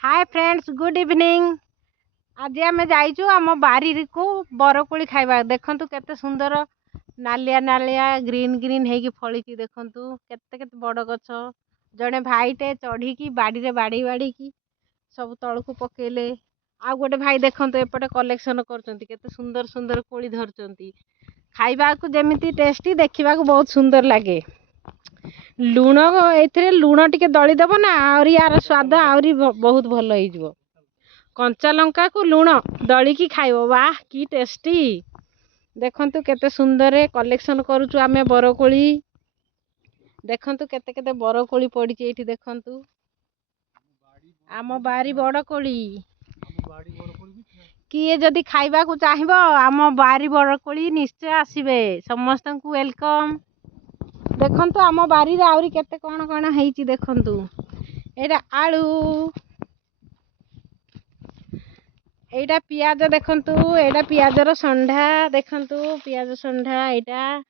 Hi friends, good evening. आज आम जाइचु आम बारी को बरकोली खाइबा। देखंतु केते सुंदर नालिया नालिया ग्रीन ग्रीन हेकी फळीची। देखंतु केते केते बड़ गछ। जड़े भाईटे चढ़ी की बाड़ी रे बाड़ी बाड़ी की सब तळकु पकेले। आ गोटे भाई देखंतु एपटे कलेक्शन करचंती। केते सुंदर सुंदर कोली धरचंती। खाइबा को जेमिति टेस्टी, देखिबा को बहुत सुंदर लागे। लुण एथिरे लुण टिके दली देबो ना, आउरी यार स्वाद आउरी बहुत भल होई जिवो। कंचा लंका को लुण दली की खाइबो, वाह की टेस्टी। देखंतु केते सुंदर कलेक्शन करूचु आमे बरकोली। देखंतु केते केते बरकोली पड़ी एठी। देखंतु आम बारी बड़कोली। किए जदि खाइबा को चाहिबो आम बारी बड़कोली निश्चय आसीबे। समस्त को वेलकम। देखंतु आम बारी रे आउरी केते कोन कोन हेइची। देखंतु एटा आलू, एटा पियाज। देखंतु एटा पियाजर संढा। देखंतु पियाज संढा एटा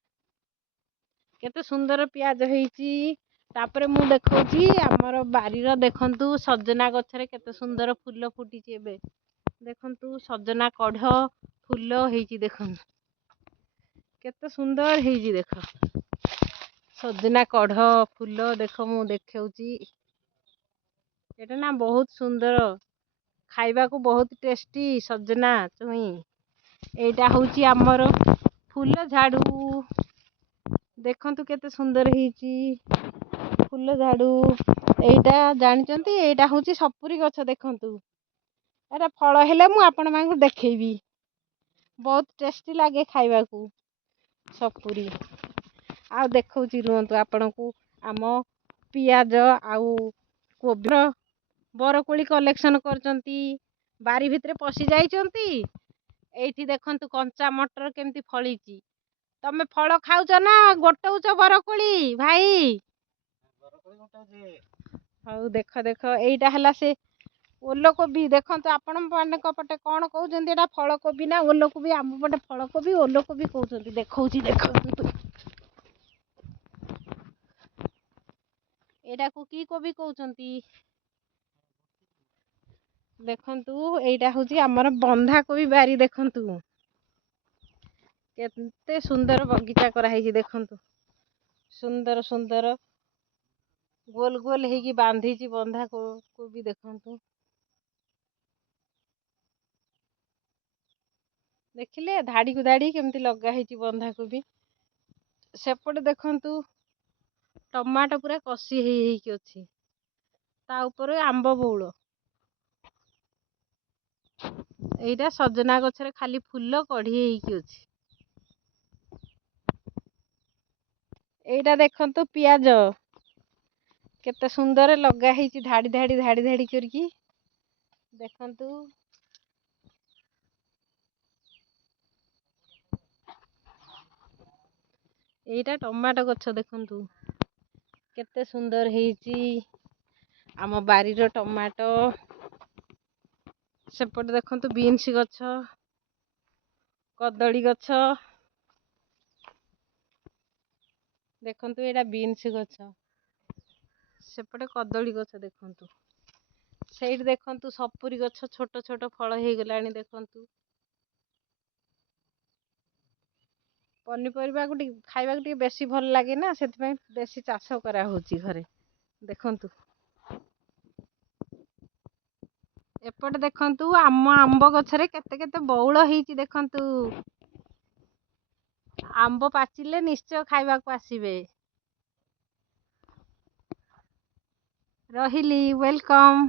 केते सुंदर पियाज हेइची। तापरे मु देखौची हमर बारी रो। देखंतु सजना गछरे केते सुंदर फूल फुटीची एबे। देखंतु सजना कढ़ फूल हेइची। देखंतु केते सुंदर हेइची। देखो सजना कढ़ फूल देख मु देखौची। एटा ना बहुत सुंदर, खाइबा को बहुत टेस्टी सजना चुई। एटा होची हमर फूल झाड़ू। देखंतु केते सुंदर हेइची फूल झाड़ू। एटा जानचंती एटा होची सपुरी गछ। देखंतु एटा फल हेले मु आपण मानकु देखैबी। बहुत टेस्टी लागे खाइबा को सपुरी। आ देखौची रुहंतु आपनकु आम पियाज आउ कोब्र बरकोली कलेक्शन करचंती। बारी भितरे पसी जाइचंती। एठी देखंतु कंचा मटर केमती फळीची। तमे फल खाउच ना गोटौच बरकोली भाई? हौ देख देख एइटा हला से ओलकोबी। देखंतु आपण मानक पटे कोन कहउचंती एटा फळकोबी ना ओलकोबी? आम पटे फळकोबी ओलकोबी कहउचंती। देखौची देखंतु एटा को की कोबी कहउचंती। देखंतु एइटा होची हमर बंधा कोबी बारी। देखंतु केते सुंदर बगीचा करा हेची। देखंतु सुंदर सुंदर गोल गोल हेकी बांधीची बंधा कोबी। देखंतु देखिले धाड़ी को धाड़ी केमती लगा हेची बंधा कोबी। सेपटे देखंतु टमाटो पूरा कसी हेकी अछि। ता ऊपर आंब बौल। एइटा सजना गछरे खाली फूल कढ़ी हेकी अछि। एइटा देखंतु पियाज केते सुंदर लगा हेची धाड़ी धाड़ी धाड़ी धाड़ी करकी। देखंतु एइटा टमाटो गछ। देखंतु केते सुंदर हेची आम बारी रो टमाटो। सेपटे देखंतु बीन्स गछ, कदली गछ। देखंतु एटा बीन्स गछ, सेपटे कदली गछ। देखंतु सेठ देखंतु सपुरी गछ छोट छोट फल हे गलानी। देखंतु पनीपरिबा को खाइबा को बेसी भल लागे ना, सेति पय बेसी चाष करा होची घरे। देखंतु एपटे देखंतु आम आंब गछरे केते केते बौल हेची। देखंतु आंब पाचिले निश्चय खाइबा को आसीबे। रहिली, वेलकम।